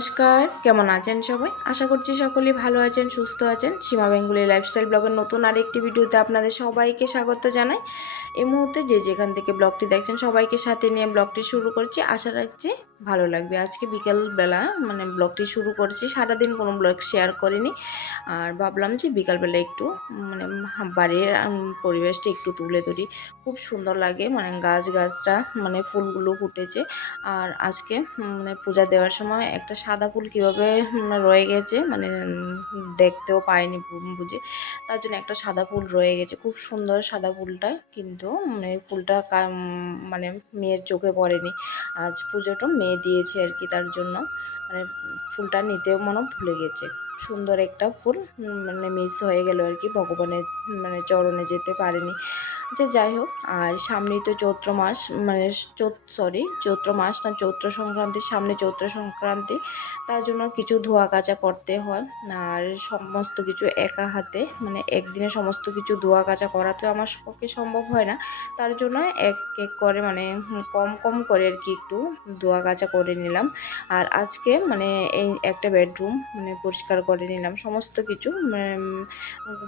নমস্কার, কেমন আছেন সবাই? আশা করছি সকলেই ভালো আছেন, সুস্থ আছেন। সীমা বেঙ্গলি লাইফস্টাইল ব্লগের নতুন আরেকটি ভিডিওতে আপনাদের সবাইকে স্বাগত জানাই। এই মুহূর্তে যে যেখান থেকে ব্লগটি দেখছেন সবাইকে সাথে নিয়ে ব্লগটি শুরু করছি। আশা রাখছি ভালো লাগবে। আজকে বিকালবেলা ব্লগটি শুরু করছি। সারাদিন কোনো ব্লগ শেয়ার করিনি, আর ভাবলাম যে বিকালবেলা একটু বাড়ির পরিবেশটা একটু তুলে ধরি। খুব সুন্দর লাগে, গাছটা ফুলগুলো ফুটেছে। আর আজকে পূজা দেওয়ার সময় একটা সাদা ফুল কীভাবে রয়ে গেছে, দেখতেও পাইনি বুঝে, তার জন্য একটা সাদা ফুল রয়ে গেছে। খুব সুন্দর সাদা ফুলটা, কিন্তু ফুলটা মেয়ের চোখে পড়েনি। আজ পুজোটা মেয়ে দিয়েছে আর কি, তার জন্য ফুলটা নিতেও ভুলে গেছে। সুন্দর একটা ফুল মিস হয়ে গেল আর কি, ভগবানের চরণে যেতে পারেনি। আচ্ছা, যাই হোক। আর সামনেই তো চৈত্র মাস, চৈত্র মাস না, চৈত্র সংক্রান্তির সামনে চৈত্র সংক্রান্তি, তার জন্য কিছু ধোয়া কাচা করতে হয়। আর সমস্ত কিছু একা হাতে একদিনে সমস্ত কিছু ধোয়া কাচা করা তো আমার পক্ষে সম্ভব হয় না। তার জন্য এক এক করে কম কম করে আর কি একটু ধোয়া কাচা করে নিলাম। আর আজকে এই একটা বেডরুম পরিষ্কার করে নিলাম, সমস্ত কিছু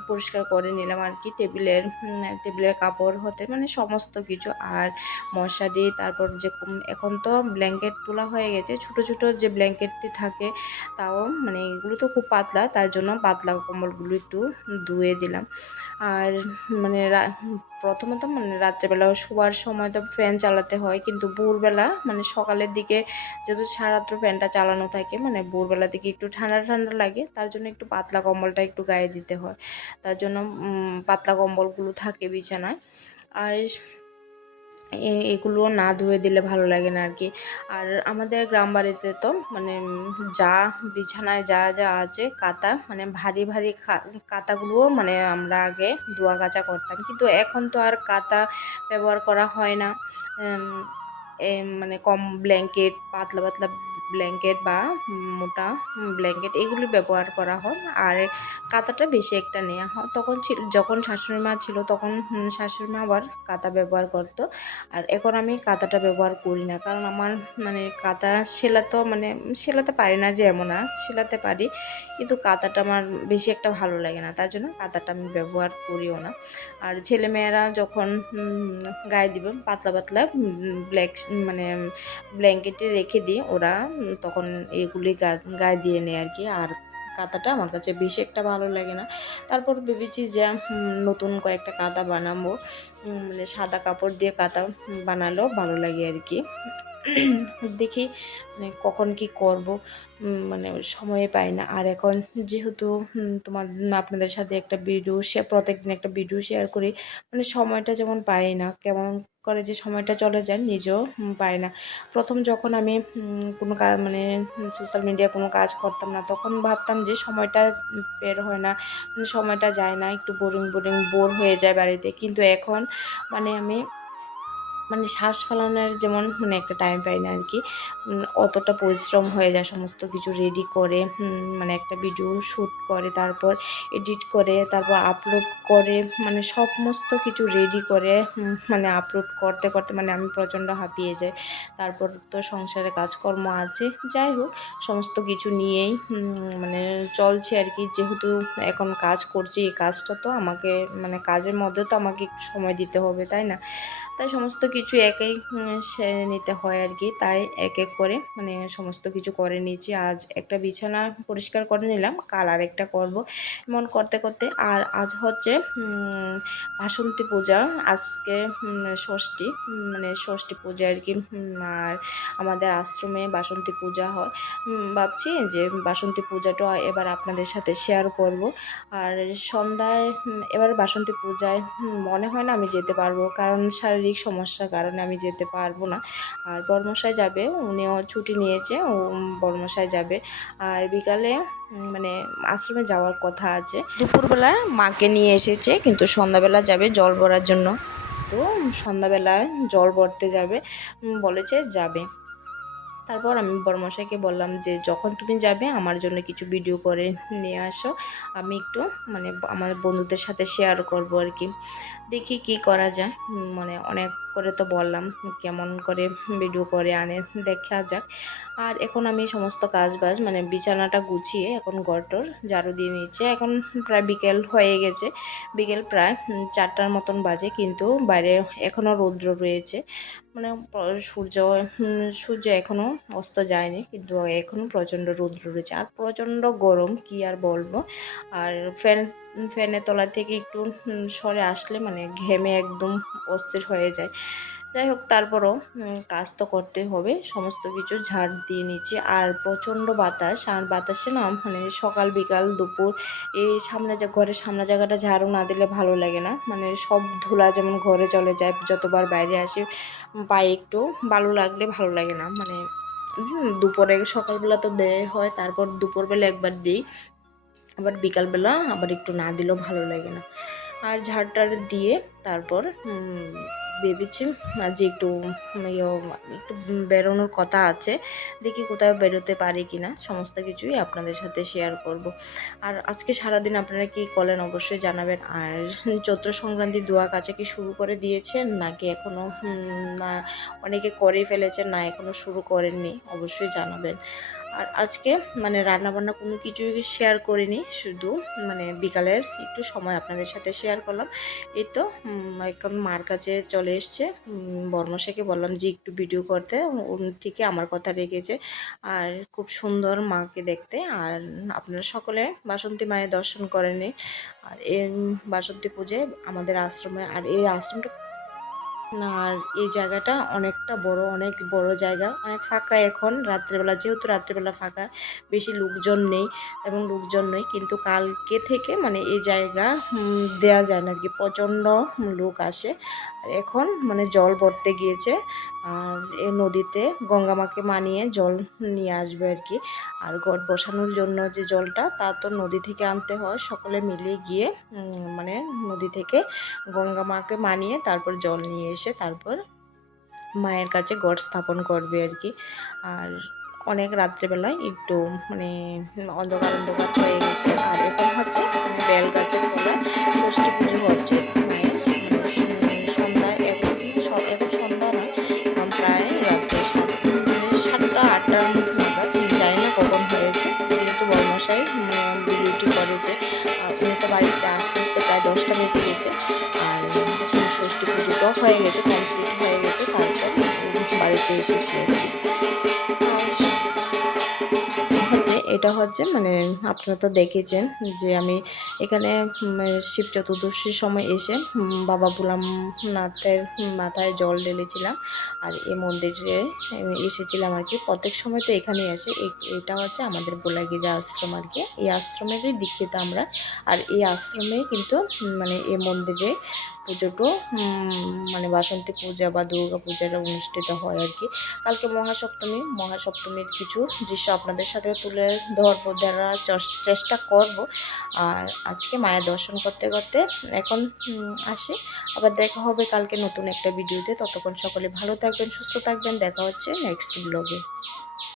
পরিষ্কার করে নিলাম আর কি। টেবিলের কাপড় হতে সমস্ত কিছু, আর মশারি, তারপর যে এখন তো ব্ল্যাঙ্কেট তোলা হয়ে গেছে, ছোট ছোট যে ব্ল্যাঙ্কেটটি থাকে, তাও এগুলো তো খুব পাতলা, তার জন্য পাতলা কম্বলগুলো একটু ধুয়ে দিলাম। আর প্রথমত রাত্রেবেলা শোয়ার সময় তো ফ্যান চালাতে হয়, কিন্তু ভোরবেলা সকালের দিকে যেহেতু সারাত্র ফ্যানটা চালানো থাকে, ভোরবেলা দিকে একটু ঠান্ডা ঠান্ডা লাগে, তার জন্য একটু পাতলা কম্বলটা একটু গায়ে দিতে হয়। তার জন্য পাতলা কম্বলগুলো থাকে বিছানায়। আর এগুলো না ধুয়ে দিলে ভালো লাগে না আর কি। আর আমাদের গ্রাম বাড়িতে তো যা বিছানায় যা যা আছে কাঁথা, ভারী ভারী কাঁথাগুলোও আমরা আগে ধোয়া কাচা করতাম, কিন্তু এখন তো আর কাঁথা ব্যবহার করা হয় না। কম ব্ল্যাঙ্কেট, পাতলা পাতলা ব্ল্যাঙ্কেট বা মোটা ব্ল্যাঙ্কেট এগুলি ব্যবহার করা হয়। আর কাঁথাটা বেশি একটা নেওয়া হয়। তখন যখন শাশুড়ি মা ছিল, তখন শাশুড়ি মা আবার কাঁথা ব্যবহার করতো। আর এখন আমি কাঁথাটা ব্যবহার করি না, কারণ আমার কাঁথা সেলাতে পারি না, যে এমন না, সেলাতে পারি, কিন্তু কাঁথাটা আমার বেশি একটা ভালো লাগে না, তার জন্য কাঁথাটা আমি ব্যবহার করিও না। আর ছেলেমেয়েরা যখন গায়ে দিবে পাতলা পাতলা ব্ল্যাঙ্কেটে রেখে দিই, ওরা তখন এগুলি গায়ে দিয়ে নেয় আর কি। আর কাঁথাটা আমার কাছে বেশি একটা ভালো লাগে না। তারপর ভেবেছি যে নতুন কয়েকটা কাঁথা বানাবো, সাদা কাপড় দিয়ে কাঁথা বানালেও ভালো লাগে আর কি। দেখি কখন কি করব, সময় পাই না। আর এখন যেহেতু আপনাদের সাথে একটা ভিডিও প্রত্যেকদিন একটা ভিডিও শেয়ার করি, সময়টা যেমন পাই না, কেমন করে যে সময়টা চলে যায় নিজেও পাই না। প্রথম যখন আমি কোনো কাজ সোশ্যাল মিডিয়া কোনো কাজ করতাম না, তখন ভাবতাম যে সময়টা বের হয় না, সময়টা যায় না, একটু বোর হয়ে যায় বাড়িতে। কিন্তু এখন আমি শ্বাস ফেলানোর যেমন একটা টাইম পাই না আর কি। অতটা পরিশ্রম হয়ে যায় সমস্ত কিছু রেডি করে, একটা ভিডিও শ্যুট করে, তারপর এডিট করে, তারপর আপলোড করে, সমস্ত কিছু রেডি করে আপলোড করতে করতে আমি প্রচণ্ড হাঁপিয়ে যাই। তারপর তো সংসারে কাজকর্ম আছে, যাই হোক, সমস্ত কিছু নিয়েই চলছে আর কি। যেহেতু এখন কাজ করছি, এই কাজটা তো আমাকে কাজের মধ্যে তো আমাকে একটু সময় দিতে হবে, তাই না? তাই সমস্ত কিছু একাই সেরে নিতে হয় আর কি। তাই এক এক করে সমস্ত কিছু করে নিয়েছি। আজ একটা বিছানা পরিষ্কার করে নিলাম, কাল আরেকটা করব, এমন করতে করতে। আর আজ হচ্ছে বাসন্তী পূজা, আজকে ষষ্ঠী, ষষ্ঠী পূজা আর কি। আর আমাদের আশ্রমে বাসন্তী পূজা হয়। ভাবছি যে বাসন্তী পূজাটা এবার আপনাদের সাথে শেয়ার করব। আর সন্ধ্যায় এবার বাসন্তী পূজায় মনে হয় না আমি যেতে পারবো, কারণ শারীরিক সমস্যার কারণে আমি যেতে পারবো না। আর বড়মশাই যাবে, উনিও ছুটি নিয়েছে, ও বড়মশাই যাবে। আর বিকালে আশ্রমে যাওয়ার কথা আছে। দুপুরবেলা মাকে নিয়ে এসেছে, কিন্তু সন্ধ্যাবেলা যাবে জল ভরার জন্য। তো সন্ধ্যাবেলায় জল ভরতে যাবে, বলেছে যাবে। তারপর আমি বড়মশাইকে বললাম যে যখন তুমি যাবে আমার জন্য কিছু ভিডিও করে নিয়ে আসো, আমি একটু মানে আমার বন্ধুদের সাথে শেয়ার করব আর কি। দেখি কি করা যায়, মানে অনেক করে তো বললাম, কেমন করে ভিডিও করে আনে দেখা যাক। আর এখন আমি সমস্ত কাজ বাজ মানে বিছানাটা গুছিয়ে এখন ঘরটর ঝাড়ু দিয়ে নিচ্ছে। এখন প্রায় বিকেল হয়ে গেছে, বিকেল প্রায় 4টার মতন বাজে, কিন্তু বাইরে এখনও রৌদ্র রয়েছে। মানে সূর্য এখনও অস্ত যায়নি, কিন্তু এখনও প্রচণ্ড রৌদ্র রয়েছে আর প্রচণ্ড গরম, কি আর বলবো। আর ফ্যানের তলা থেকে একটু সরে আসলে মানে ঘেমে একদম অস্থির হয়ে যায়। যাই হোক, তারপরও কাজ তো করতে হবে, সমস্ত কিছু ঝাড় দিয়ে নিচ্ছি। আর প্রচণ্ড বাতাস, আর বাতাসে না মানে সকাল বিকাল দুপুর এই ঘরের সামনে জায়গাটা ঝাড়ু না দিলে ভালো লাগে না। মানে সব ধুলা যেমন ঘরে চলে যায়, যতবার বাইরে আসি পায়ে একটু বালু লাগলে ভালো লাগে না। মানে দুপুরে সকালবেলা তো দেয় হয়, তারপর দুপুরবেলা একবার দিই, আবার বিকালবেলা আবার একটু না দিলেও ভালো লাগে না। আর ঝাড়টার দিয়ে তারপর ভেবেছি যে একটু একটু বেরোনোর কথা আছে, দেখি কোথাও বেরোতে পারি কি না, সমস্ত কিছুই আপনাদের সাথে শেয়ার করব। আর আজকে সারাদিন আপনারা কী করলেন অবশ্যই জানাবেন। আর চৈত্র সংক্রান্তি দোয়া কাছে কি শুরু করে দিয়েছেন নাকি এখনও না অনেকে করেই ফেলেছেন, না এখনও শুরু করেননি, অবশ্যই জানাবেন। আর আজকে মানে রান্নাবান্না কোনো কিছুই শেয়ার করিনি, শুধু মানে বিকালের একটু সময় আপনাদের সাথে শেয়ার করলাম। এই তো এখন মার কাছে চলে এসছে, বর্মশাইকে বললাম যে একটু ভিডিও করতে, ঠিকই আমার কথা রেখেছে। আর খুব সুন্দর মাকে দেখতে। আর আপনারা সকলে বাসন্তী মায়ের দর্শন করেনি। আর এই বাসন্তী পুজোয় আমাদের আশ্রমে, আর এই আশ্রমটা আর এই জায়গাটা অনেকটা বড়, অনেক বড় জায়গা, অনেক ফাঁকা এখন রাত্রেবেলা, যেহেতু রাত্রেবেলা ফাঁকা, বেশি লোকজন নেই এবং লোকজন নেই, কিন্তু কালকে থেকে মানে এই জায়গা দেয়া যায় না আর কি, প্রচণ্ড লোক আসে। আর এখন মানে জল ভরতে গিয়েছে, আর এই নদীতে গঙ্গা মাকে মানিয়ে জল নিয়ে আসবে আর কি। আর ঘট বসানোর জন্য যে জলটা, তা তো নদী থেকে আনতে হয়, সকলে মিলে গিয়ে মানে নদী থেকে গঙ্গা মাকে মানিয়ে তারপর জল নিয়ে এসে তারপর মায়ের কাছে ঘট স্থাপন করবে আর কি। আর অনেক রাত্রেবেলায় একটু মানে অন্ধকার অন্ধকার হয়ে গেছে। আর এখন হচ্ছে মানে বেল গাছের তলায় ষষ্ঠী পুজো হচ্ছে মায়ের। সন্ধ্যায় এখন এখন সন্ধ্যা নয়, এখন প্রায় রাত্রে 7টা 8টা নাগাদ, জানি না কখন হয়েছে, যেহেতু বড়মশাই ডিউটি করেছে, উনি তো বাড়িতে আস্তে আস্তে প্রায় 10টা বেজে গেছে। আর ষষ্ঠী পুজোটাও হয়ে গেছে, কমপ্লিট হয়ে গেছে, তারপর বাড়িতে এসেছি আর কি। এটা হচ্ছে মানে আপনারা তো দেখেছেন যে আমি এখানে শিব চতুর্দশীর সময় এসে বাবা ভোলানাথের মাথায় জল ঢেলেছিলাম। আর এই মন্দিরে এসেছিলাম আর কি, প্রত্যেক সময় তো এখানেই আসে। এটা হচ্ছে আমাদের বোলাগিরি আশ্রম আর কি, এই আশ্রমেরই দীক্ষিত আমরা। আর এই আশ্রমে কিন্তু মানে এই মন্দিরে পুজোটো মানে বাসন্তী পূজা বা দুর্গা পূজাটা অনুষ্ঠিত হয় আর কি। কালকে মহাসপ্তমীর কিছু দৃশ্য আপনাদের সাথে তুলে ধরার চেষ্টা করব। আর আজকে মায়ের দর্শন করতে করতে এখন আসি, আবার দেখা হবে কালকে নতুন একটা ভিডিওতে। ততক্ষণ সকলে ভালো থাকবেন, সুস্থ থাকবেন, দেখা হচ্ছে নেক্সট ব্লগে।